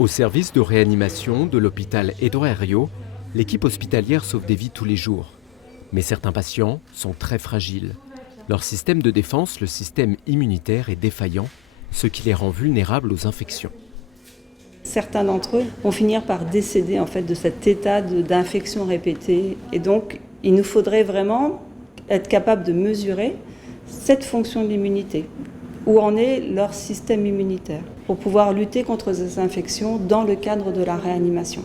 Au service de réanimation de l'hôpital Édouard Herriot, l'équipe hospitalière sauve des vies tous les jours. Mais certains patients sont très fragiles. Leur système de défense, le système immunitaire, est défaillant, ce qui les rend vulnérables aux infections. Certains d'entre eux vont finir par décéder de cet état d'infection répétée. Et donc, il nous faudrait vraiment être capable de mesurer cette fonction de l'immunité. Où en est leur système immunitaire pour pouvoir lutter contre ces infections dans le cadre de la réanimation.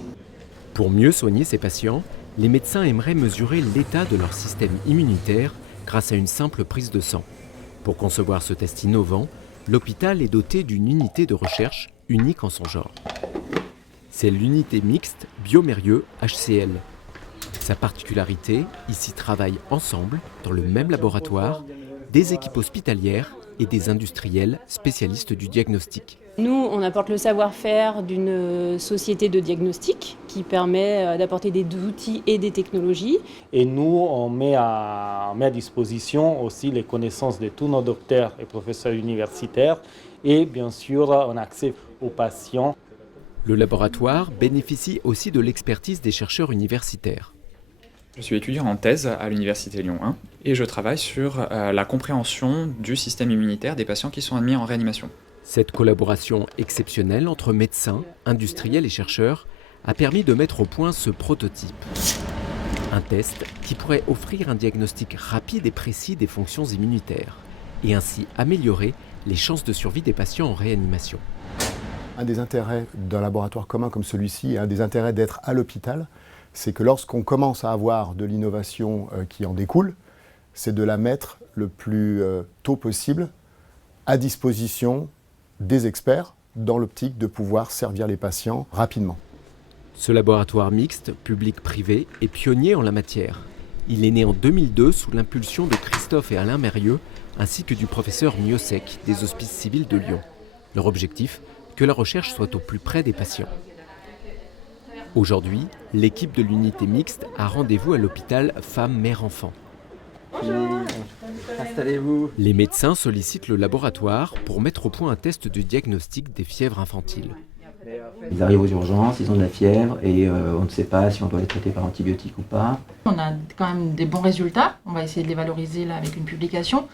Pour mieux soigner ces patients, les médecins aimeraient mesurer l'état de leur système immunitaire grâce à une simple prise de sang. Pour concevoir ce test innovant, l'hôpital est doté d'une unité de recherche unique en son genre. C'est l'unité mixte Biomérieux HCL. Sa particularité, ici travaillent ensemble, dans le même laboratoire, des équipes hospitalières et des industriels spécialistes du diagnostic. Nous, on apporte le savoir-faire d'une société de diagnostic qui permet d'apporter des outils et des technologies. Et nous, on met à disposition aussi les connaissances de tous nos docteurs et professeurs universitaires et bien sûr, on a accès aux patients. Le laboratoire bénéficie aussi de l'expertise des chercheurs universitaires. Je suis étudiant en thèse à l'Université Lyon 1 et je travaille sur la compréhension du système immunitaire des patients qui sont admis en réanimation. Cette collaboration exceptionnelle entre médecins, industriels et chercheurs a permis de mettre au point ce prototype. Un test qui pourrait offrir un diagnostic rapide et précis des fonctions immunitaires et ainsi améliorer les chances de survie des patients en réanimation. Un des intérêts d'un laboratoire commun comme celui-ci, un des intérêts d'être à l'hôpital, c'est que lorsqu'on commence à avoir de l'innovation qui en découle, c'est de la mettre le plus tôt possible à disposition des experts dans l'optique de pouvoir servir les patients rapidement. Ce laboratoire mixte, public-privé, est pionnier en la matière. Il est né en 2002 sous l'impulsion de Christophe et Alain Mérieux, ainsi que du professeur Miossec des Hospices civils de Lyon. Leur objectif, que la recherche soit au plus près des patients. Aujourd'hui, l'équipe de l'unité mixte a rendez-vous à l'hôpital Femmes-Mères-Enfants. Bonjour, installez-vous. Les médecins sollicitent le laboratoire pour mettre au point un test de diagnostic des fièvres infantiles. Ils arrivent aux urgences, ils ont de la fièvre et on ne sait pas si on doit les traiter par antibiotiques ou pas. On a quand même des bons résultats, on va essayer de les valoriser là avec une publication.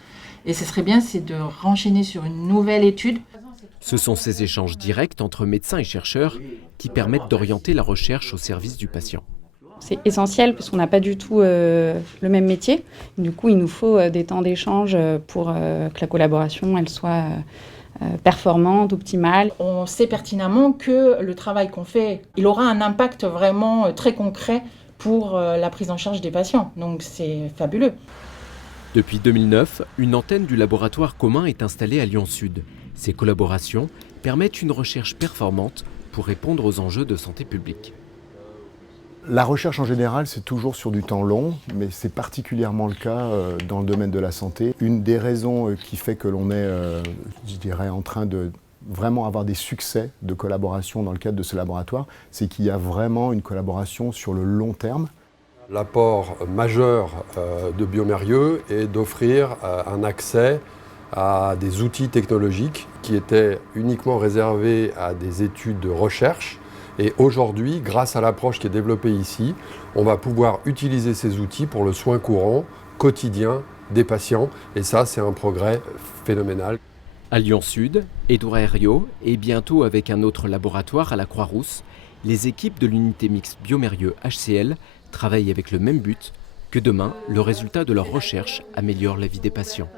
Et ce serait bien, c'est de renchaîner sur une nouvelle étude. Ce sont ces échanges directs entre médecins et chercheurs qui permettent d'orienter la recherche au service du patient. C'est essentiel parce qu'on n'a pas du tout le même métier. Du coup, il nous faut des temps d'échange pour que la collaboration elle soit performante, optimale. On sait pertinemment que le travail qu'on fait, il aura un impact vraiment très concret pour la prise en charge des patients. Donc c'est fabuleux. Depuis 2009, une antenne du laboratoire commun est installée à Lyon Sud. Ces collaborations permettent une recherche performante pour répondre aux enjeux de santé publique. La recherche en général, c'est toujours sur du temps long, mais c'est particulièrement le cas dans le domaine de la santé. Une des raisons qui fait que l'on est, en train de vraiment avoir des succès de collaboration dans le cadre de ce laboratoire, c'est qu'il y a vraiment une collaboration sur le long terme. L'apport majeur de Biomérieux est d'offrir un accès à des outils technologiques qui étaient uniquement réservés à des études de recherche. Et aujourd'hui, grâce à l'approche qui est développée ici, on va pouvoir utiliser ces outils pour le soin courant, quotidien des patients. Et ça, c'est un progrès phénoménal. À Lyon Sud, Édouard Herriot et bientôt avec un autre laboratoire à la Croix-Rousse, les équipes de l'unité mixte Biomérieux HCL travaillent avec le même but, que demain, le résultat de leur recherche améliore la vie des patients.